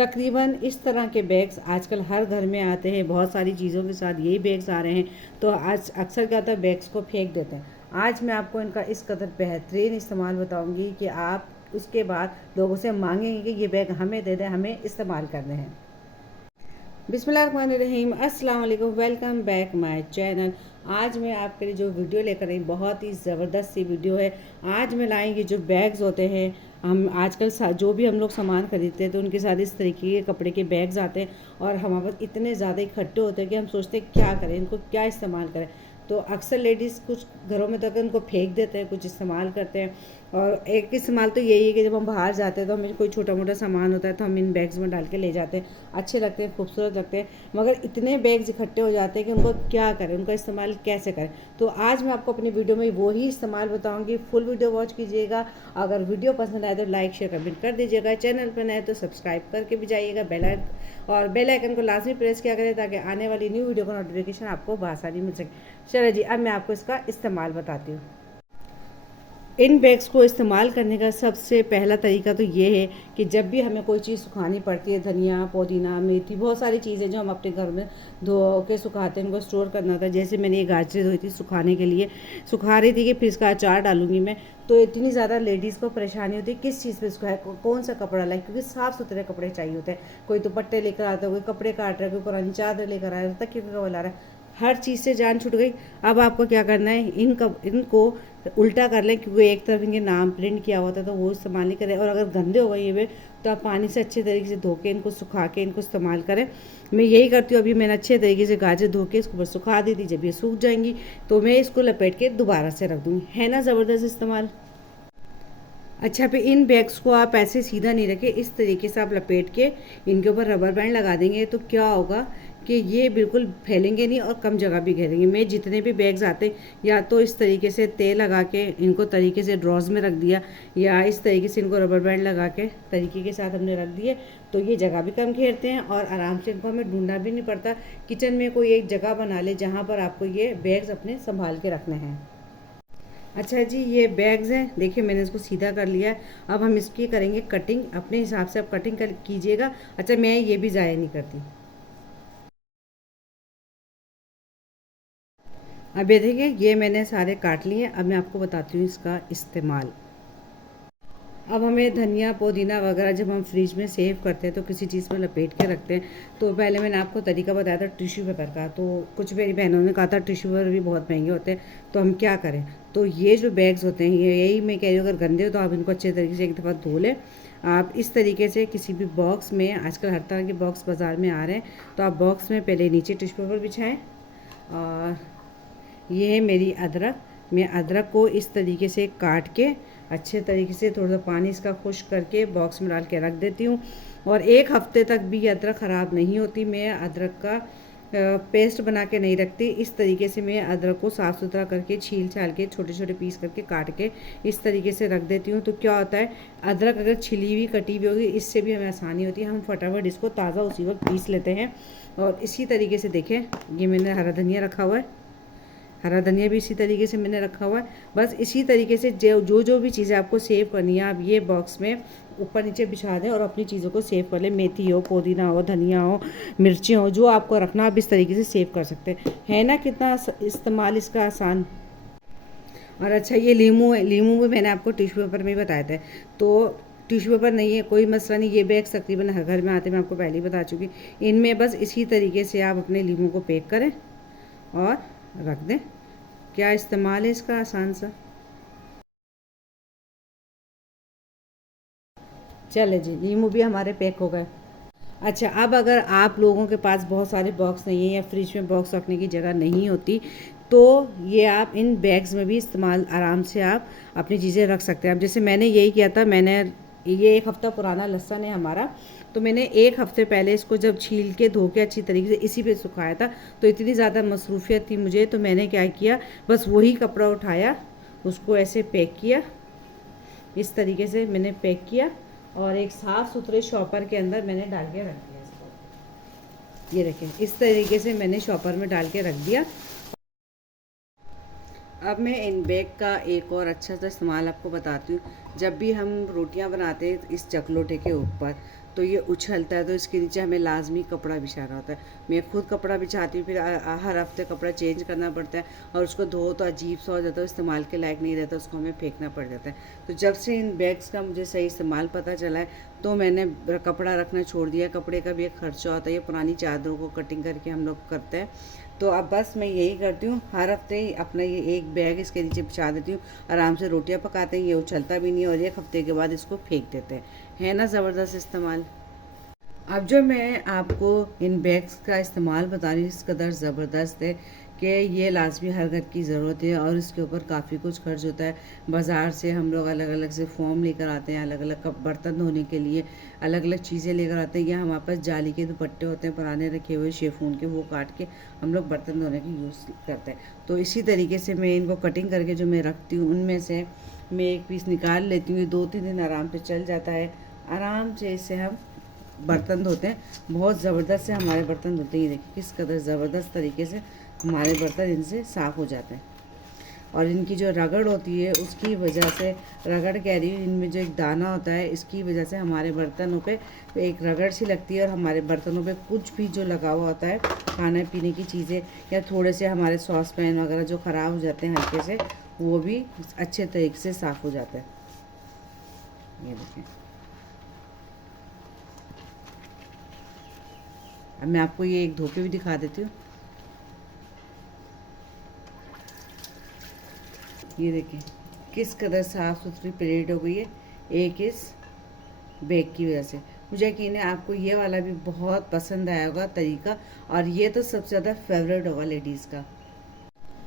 तकरीबन इस तरह के बैग्स आजकल हर घर में आते हैं, बहुत सारी चीज़ों के साथ यही बैग्स आ रहे हैं। तो आज अक्सर क्या होता है, बैग्स को फेंक देते हैं। आज मैं आपको इनका इस कदर बेहतरीन इस्तेमाल बताऊंगी कि आप उसके बाद लोगों से मांगेंगे कि ये बैग हमें दे दें, हमें इस्तेमाल करने हैं। बिस्मिल्लाहिर्रहमानिर्रहीम, अस्सलाम वालेकुम, वेलकम बैक माय चैनल। आज मैं आपके लिए जो वीडियो लेकर आई बहुत ही ज़बरदस्त सी वीडियो है। आज मैं लाएंगी जो बैग्स होते हैं, हम आजकल जो भी हम लोग सामान खरीदते हैं तो उनके साथ इस तरीके के कपड़े के बैग्स आते हैं और हमारे पास इतने ज़्यादा इकट्ठे होते हैं कि हम सोचते हैं क्या करें, इनको क्या इस्तेमाल करें। तो अक्सर लेडीज़ कुछ घरों में तो उनको फेंक देते हैं, कुछ इस्तेमाल करते हैं। और एक इस्तेमाल तो यही है कि जब हम बाहर जाते हैं तो हमें कोई छोटा मोटा सामान होता है तो हम इन बैग्स में डाल के ले जाते हैं, अच्छे लगते हैं, खूबसूरत लगते हैं। मगर इतने बैग्स इकट्ठे हो जाते हैं कि उनको क्या करें, उनका इस्तेमाल कैसे करें। तो आज मैं आपको अपनी वीडियो में वही इस्तेमाल बताऊंगी। फुल वीडियो वॉच कीजिएगा। अगर वीडियो पसंद आए तो लाइक शेयर कमेंट कर दीजिएगा। चैनल पर नए तो सब्सक्राइब करके भी जाइएगा। बेल आइकन को लाजमी प्रेस किया करें ताकि आने वाली न्यू वीडियो का नोटिफिकेशन आपको बआसानी मिल सके। चलो जी, अब मैं आपको इसका इस्तेमाल बताती हूँ। इन बैग्स को इस्तेमाल करने का सबसे पहला तरीका तो ये है कि जब भी हमें कोई चीज़ सुखानी पड़ती है, धनिया, पुदीना, मेथी, बहुत सारी चीज़ें जो हम अपने घर में धो के सुखाते हैं, उनको स्टोर करना होता है। जैसे मैंने ये गाजरें धोई थी सुखाने के लिए, सुखा रही थी कि फिर इसका अचार डालूंगी मैं। तो इतनी ज़्यादा लेडीज़ को परेशानी होती है किस चीज़ पे सुखाए, कौन सा कपड़ा लाए, क्योंकि साफ़ सुथरे कपड़े चाहिए होते हैं। कोई दुपट्टे लेकर आता है, कोई कपड़े काट रहा है, कोई पुरानी चादर लेकर आया, तकिए का कवर ला रहा है। हर चीज़ से जान छूट गई। अब आपको क्या करना है, इनको उल्टा कर लें, क्योंकि एक तरफ इनके नाम प्रिंट किया हुआ था तो वो इस्तेमाल नहीं करें। और अगर गंदे हो गए ये तो आप पानी से अच्छे तरीके से धो के इनको सुखा के इनको इस्तेमाल करें। मैं यही करती हूँ। अभी मैंने अच्छे तरीके से गाजर धो के इसको ऊपर सुखा दी थी। जब ये सूख जाएंगी तो मैं इसको लपेट के दोबारा से रख दूँगी। है ना ज़बरदस्त इस्तेमाल। अच्छा, फिर इन बैग्स को आप ऐसे सीधा नहीं रखें, इस तरीके से आप लपेट के इनके ऊपर रबर बैंड लगा देंगे तो क्या होगा कि ये बिल्कुल फैलेंगे नहीं और कम जगह भी घेरेंगे। मैं जितने भी बैग्स आते या तो इस तरीके से तेल लगा के इनको तरीके से ड्रॉज में रख दिया, या इस तरीके से इनको रबर बैंड लगा के तरीके के साथ हमने रख दिए तो ये जगह भी कम घेरते हैं और आराम से इनको हमें ढूंढना भी नहीं पड़ता। किचन में कोई एक जगह बना ले जहाँ पर आपको ये बैग्स अपने संभाल के रखने हैं। अच्छा जी, ये बैग्स हैं, देखिए मैंने इसको सीधा कर लिया है। अब हम इसकी करेंगे कटिंग, अपने हिसाब से आप कटिंग कर कीजिएगा। अच्छा, मैं ये भी ज़ाया नहीं करती। अब ये देखिए, ये मैंने सारे काट लिए। अब मैं आपको बताती हूँ इसका इस्तेमाल। अब हमें धनिया, पुदीना वगैरह जब हम फ्रिज में सेव करते हैं तो किसी चीज़ में लपेट के रखते हैं। तो पहले मैंने आपको तरीका बताया था टिश्यू पेपर का, तो कुछ मेरी बहनों ने कहा था टिश्यू पेपर भी बहुत महंगे होते हैं, तो हम क्या करें। तो ये जो बैग्स होते हैं, ये यही मैं कह रही हूँ, अगर गंदे हो तो आप इनको अच्छे तरीके से एक दफ़ा धो लें। आप इस तरीके से किसी भी बॉक्स में, आजकल हर तरह के बॉक्स बाज़ार में आ रहे हैं, तो आप बॉक्स में पहले नीचे टिश्यू पेपर बिछाएँ। और ये है मेरी अदरक। मैं अदरक को इस तरीके से काट के अच्छे तरीके से थोड़ा सा पानी इसका खुश्क करके बॉक्स में डाल के रख देती हूँ। और एक हफ्ते तक भी अदरक ख़राब नहीं होती। मैं अदरक का पेस्ट बना के नहीं रखती। इस तरीके से मैं अदरक को साफ़ सुथरा करके छील छाल के छोटे छोटे पीस करके काट के इस तरीके से रख देती हूँ। तो क्या होता है, अदरक अगर छिली हुई कटी हुई होगी इससे भी हमें आसानी होती है, हम फटाफट इसको ताज़ा उसी वक्त पीस लेते हैं। और इसी तरीके से देखें, ये मैंने हरा धनिया रखा हुआ है, हरा धनिया भी इसी तरीके से मैंने रखा हुआ है। बस इसी तरीके से जो भी चीज़ें आपको सेव करनी है, आप ये बॉक्स में ऊपर नीचे बिछा दें और अपनी चीज़ों को सेव कर लें। मेथी हो, पुदीना हो, धनिया हो, मिर्ची हो, जो आपको रखना आप इस तरीके से सेव कर सकते हैं। है ना कितना इस्तेमाल इसका आसान। और अच्छा, ये लीमू है, लीमू भी मैंने आपको टिश्यू पेपर में ही बताया था। तो टिश्यू पेपर नहीं है कोई मसला नहीं, ये बैग्स तकरीबन हर घर में आते हैं, मैं आपको पहले ही बता चुकी। इनमें बस इसी तरीके से आप अपने लीमू को पैक करें और रख दें। क्या इस्तेमाल है इसका आसान सा। चले जी, नींबू भी हमारे पैक हो गए। अच्छा, अब अगर आप लोगों के पास बहुत सारे बॉक्स नहीं है या फ्रिज में बॉक्स रखने की जगह नहीं होती तो ये आप इन बैग्स में भी इस्तेमाल आराम से आप अपनी चीज़ें रख सकते हैं। अब जैसे मैंने यही किया था, मैंने ये 1 हफ़्ता पुराना लहसुन है हमारा, तो मैंने 1 हफ़्ते पहले इसको जब छील के धो के अच्छी तरीके से इसी पे सुखाया था। तो इतनी ज़्यादा मसरूफियत थी मुझे, तो मैंने क्या किया, बस वही कपड़ा उठाया, उसको ऐसे पैक किया, इस तरीके से मैंने पैक किया और एक साफ़ सुथरे शॉपर के अंदर मैंने डाल के रख दिया इसको। ये देखें, इस तरीके से मैंने शॉपर में डाल के रख दिया। अब मैं इन बैग का एक और अच्छा सा इस्तेमाल आपको बताती हूँ। जब भी हम रोटियां बनाते हैं इस चकलोटे के ऊपर, तो ये उछलता है, तो इसके नीचे हमें लाजमी कपड़ा बिछाना होता है। मैं खुद कपड़ा बिछाती हूँ, फिर हर हफ्ते कपड़ा चेंज करना पड़ता है, और उसको धो तो अजीब सा हो जाता है, इस्तेमाल के लायक नहीं रहता, उसको हमें फेंकना पड़ जाता है। तो जब से इन बैग्स का मुझे सही इस्तेमाल पता चला है, तो मैंने कपड़ा रखना छोड़ दिया। कपड़े का भी एक खर्चा होता है, ये पुरानी चादरों को कटिंग करके हम लोग करते हैं। तो अब बस मैं यही करती हूँ, हर हफ्ते ही अपना ये एक बैग इसके नीचे बिछा देती हूँ। आराम से रोटियाँ पकाते हैं, ये उछलता भी नहीं है, और एक हफ्ते के बाद इसको फेंक देते हैं। है ना ज़बरदस्त इस्तेमाल। अब जो मैं आपको इन बैग्स का इस्तेमाल बता रही हूँ, इस कदर ज़बरदस्त है कि ये लाजमी हर घर की ज़रूरत है, और इसके ऊपर काफ़ी कुछ खर्च होता है। बाज़ार से हम लोग अलग अलग से फ़ोम लेकर आते हैं, अलग अलग कप बर्तन धोने के लिए अलग अलग चीज़ें लेकर आते हैं। या हमारे पास जाली के दुपट्टे होते हैं पुराने रखे हुए शेफून के, वो काट के हम लोग बर्तन धोने की यूज़ करते हैं। तो इसी तरीके से मैं इनको कटिंग करके जो मैं रखती हूँ, उनमें से मैं एक पीस निकाल लेती हूँ। 2-3 दिन आराम से चल जाता है। आराम से इससे हम बर्तन धोते हैं, बहुत ज़बरदस्त से हमारे बर्तन धोते हैं। ये देखिए किस कदर ज़बरदस्त तरीके से हमारे बर्तन इनसे साफ़ हो जाते हैं। और इनकी जो रगड़ होती है, उसकी वजह से, रगड़ कह रही हूँ, इनमें जो एक दाना होता है, इसकी वजह से हमारे बर्तनों पे एक रगड़ सी लगती है, और हमारे बर्तनों पे कुछ भी जो लगा हुआ होता है, खाने पीने की चीज़ें या थोड़े से हमारे सॉस पैन वगैरह जो ख़राब हो जाते हैं हल्के से, वो भी अच्छे तरीके से साफ़ हो जाता है। ये देखें। अब मैं आपको ये एक धो के भी दिखा देती हूँ। ये देखें किस कदर साफ़ सुथरी प्लेट हो गई है, एक इस बैग की वजह से। मुझे यकीन है आपको ये वाला भी बहुत पसंद आया होगा तरीका, और ये तो सबसे ज़्यादा फेवरेट होगा लेडीज़ का।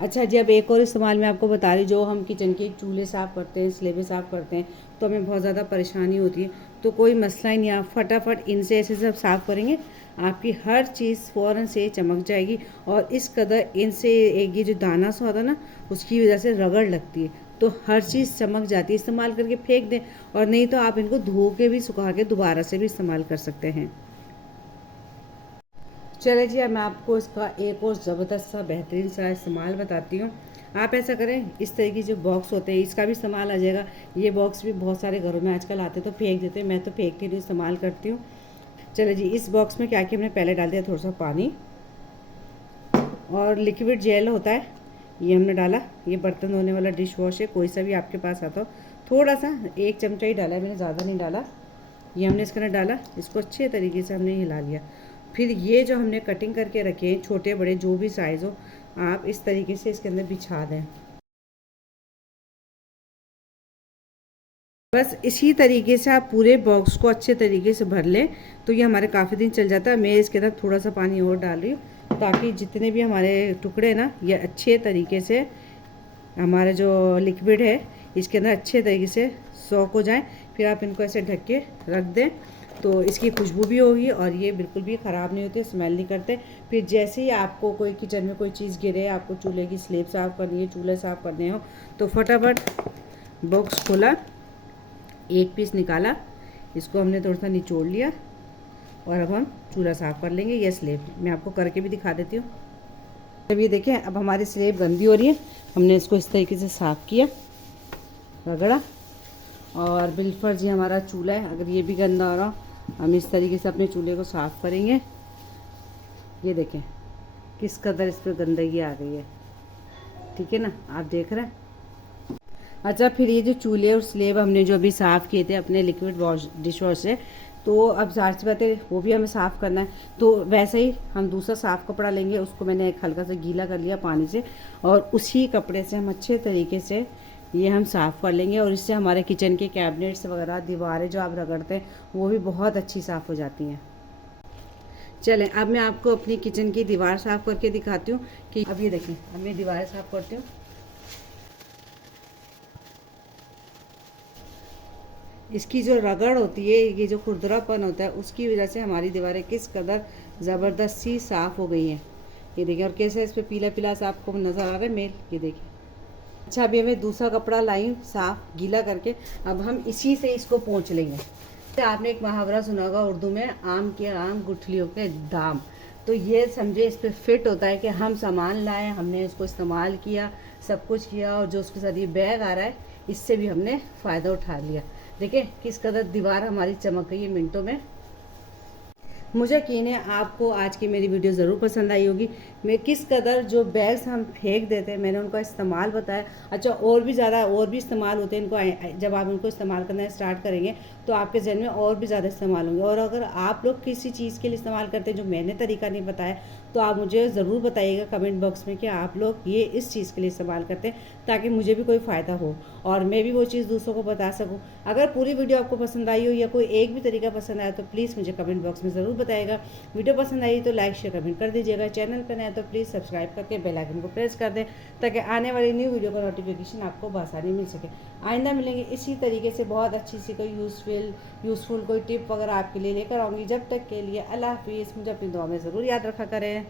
अच्छा जी, अब एक और इस्तेमाल मैं आपको बता रही, जो हम किचन के चूल्हे साफ़ करते हैं, स्लेबें साफ़ करते हैं, तो हमें बहुत ज़्यादा परेशानी होती है। तो कोई मसला ही नहीं, आप फटाफट इनसे ऐसे सब साफ़ करेंगे, आपकी हर चीज़ फ़ौरन से चमक जाएगी। और इस कदर इनसे एक ये जो दाना सा होता है ना, उसकी वजह से रगड़ लगती है, तो हर चीज़ चमक जाती है। इस्तेमाल करके फेंक दें, और नहीं तो आप इनको धो के भी सुखा के दोबारा से भी इस्तेमाल कर सकते हैं। चले जी, अब मैं आपको इसका एक और ज़बरदस्त सा बेहतरीन सा इस्तेमाल बताती हूँ। आप ऐसा करें, इस तरह की जो बॉक्स होते हैं, इसका भी इस्तेमाल आ जाएगा। ये बॉक्स भी बहुत सारे घरों में आजकल आते तो फेंक देते हैं, मैं तो फेंकती नहीं, इस्तेमाल करती हूँ। चलो जी, इस बॉक्स में क्या किया हमने, पहले डाल दिया थोड़ा सा पानी, और लिक्विड जेल होता है, ये हमने डाला। ये बर्तन धोने वाला डिश वॉश है, कोई सा भी आपके पास आता हो। थोड़ा सा 1 चमचा ही डाला है मैंने, ज़्यादा नहीं डाला। ये हमने इसके अंदर डाला, इसको अच्छे तरीके से हमने हिला लिया। फिर ये जो हमने कटिंग करके रखे हैं, छोटे बड़े जो भी साइज़ हो, आप इस तरीके से इसके अंदर बिछा दें। बस इसी तरीके से आप पूरे बॉक्स को अच्छे तरीके से भर लें, तो ये हमारे काफ़ी दिन चल जाता है। मैं इसके अंदर थोड़ा सा पानी और डाल रही हूँ, ताकि जितने भी हमारे टुकड़े ना, ये अच्छे तरीके से हमारा जो लिक्विड है इसके अंदर अच्छे तरीके से सोक हो जाए। फिर आप इनको ऐसे ढक के रख दें, तो इसकी खुशबू भी होगी, और ये बिल्कुल भी ख़राब नहीं होते, स्मेल नहीं करते। फिर जैसे ही आपको कोई किचन में कोई चीज़ गिरे, आपको चूल्हे की स्लेब साफ़ करनी है, चूल्हे साफ़ करने हो, तो फटाफट बॉक्स खोला, एक पीस निकाला, इसको हमने थोड़ा सा निचोड़ लिया, और अब हम चूल्हा साफ़ कर लेंगे। ये स्लेब मैं आपको करके भी दिखा देती हूँ। अब ये देखें, अब हमारी स्लेब गंदी हो रही है, हमने इसको इस तरीके से साफ़ किया, रगड़ा, और बिलफर्ज ये हमारा चूल्हा है। अगर ये भी गंदा हो रहा, हम इस तरीके से अपने चूल्हे को साफ़ करेंगे। ये देखें किस कदर इस पर गंदगी आ गई है, ठीक है ना, आप देख रहे हैं। अच्छा, फिर ये जो चूल्हे और स्लेब हमने जो अभी साफ़ किए थे अपने लिक्विड वॉश डिश वॉश से, तो अब ज़ाहिर सी बात है वो भी हमें साफ़ करना है। तो वैसे ही हम दूसरा साफ़ कपड़ा लेंगे, उसको मैंने एक हल्का सा गीला कर लिया पानी से, और उसी कपड़े से हम अच्छे तरीके से ये हम साफ़ कर लेंगे, और इससे हमारे किचन के कैबिनेट्स वगैरह, दीवारें जो आप रगड़ते हैं, वो भी बहुत अच्छी साफ़ हो जाती हैं। चलें, अब मैं आपको अपनी किचन की दीवार साफ़ करके दिखाती हूँ कि अब ये देखें, अब मैं दीवारें साफ़ करती हूँ। इसकी जो रगड़ होती है, ये जो खुरदरापन होता है, उसकी वजह से हमारी दीवारें किस कदर ज़बरदस्त सी साफ़ हो गई हैं। ये देखिए, और कैसे इस पर पीला पीला सा आपको नज़र आ रहा है मेल, ये देखिए। अच्छा, अभी हमें दूसरा कपड़ा लाई साफ़ गीला करके, अब हम इसी से इसको पोंछ लेंगे। तो आपने एक मुहावरा सुना होगा उर्दू में, आम के आम गुठलियों के दाम। तो ये समझे इस पर फिट होता है कि हम सामान लाए, हमने इसको इस्तेमाल किया, सब कुछ किया, और जो उसके साथ ये बैग आ रहा है, इससे भी हमने फ़ायदा उठा लिया। देखिए किस कदर दीवार हमारी चमक गई है मिनटों में। मुझे यकीन है आपको आज की मेरी वीडियो ज़रूर पसंद आई होगी। मैं किस कदर जो बैग्स हम फेंक देते हैं मैंने उनका इस्तेमाल बताया। अच्छा, और भी ज़्यादा और भी इस्तेमाल होते हैं इनको, जब आप इनको इस्तेमाल करना स्टार्ट करेंगे तो आपके जहन में और भी ज़्यादा इस्तेमाल होंगे। और अगर आप लोग किसी चीज़ के लिए इस्तेमाल करते हैं जो मैंने तरीका नहीं बताया तो आप मुझे ज़रूर बताइएगा कमेंट बॉक्स में कि आप लोग ये इस चीज़ के लिए इस्तेमाल करते हैं, ताकि मुझे भी कोई फ़ायदा हो और मैं भी वो चीज़ दूसरों को बता सकूँ। अगर पूरी वीडियो आपको पसंद आई हो या कोई एक भी तरीका पसंद आया तो प्लीज़ मुझे कमेंट बॉक्स में ज़रूर बताइएगा। वीडियो पसंद आई तो लाइक शेयर कमेंट कर दीजिएगा। चैनल पर नया तो प्लीज़ सब्सक्राइब करके बेल आइकन को प्रेस कर दें, ताकि आने वाली न्यू वीडियो का नोटिफिकेशन आपको बआसानी मिल सके। आइंदा मिलेंगे इसी तरीके से बहुत अच्छी सी कोई यूज़फुल कोई टिप वगैरह आपके लिए लेकर आऊँगी। जब तक के लिए अल्लाह हाफिज़। मुझे अपनी दुआ में ज़रूर याद रखा करें।